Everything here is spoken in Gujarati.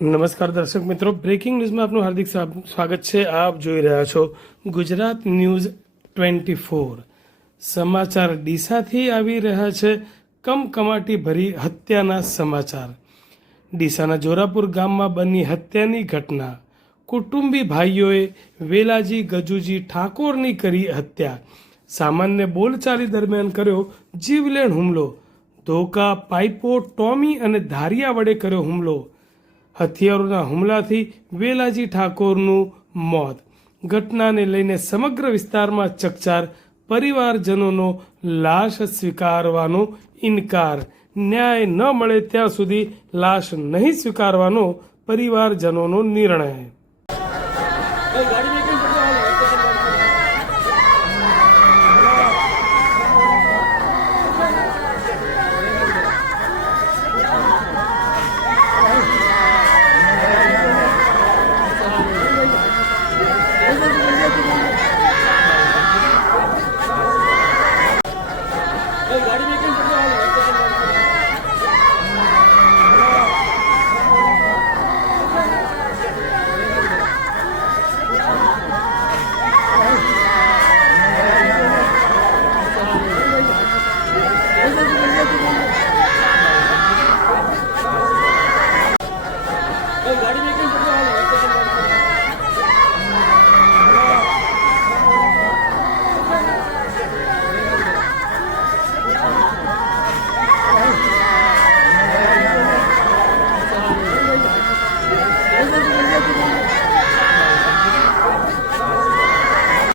નમસ્કાર દર્શક મિત્રો, બ્રેકિંગ ન્યૂઝમાં આપનું હાર્દિક સ્વાગત છે। આપ જોઈ રહ્યા છો ગુજરાત ન્યૂઝ 24। સમાચાર ડીસાથી આવી રહ્યા છે। કમકમાટી ભરી હત્યાના સમાચાર। ડીસાના જોરાપુર ગામમાં બની હત્યાની ઘટના। કુટુંબી ભાઈઓએ વેલાજી ગજુજી ઠાકોરની કરી હત્યા। સામાન્ય બોલચાલી દરમિયાન કર્યો જીવલેણ હુમલો। ધોકા, પાઇપો, ટોમી અને ધારિયા વડે કર્યો હુમલો। હથિયારોના હુમલાથી વેલાજી ઠાકોરનું મોત। ઘટનાને લઈને સમગ્ર વિસ્તારમાં ચકચાર। પરિવારજનોનો લાશ સ્વીકારવાનો ઇનકાર। ન્યાય ન મળે ત્યાં સુધી લાશ નહીં સ્વીકારવાનો પરિવારજનોનો નિર્ણય।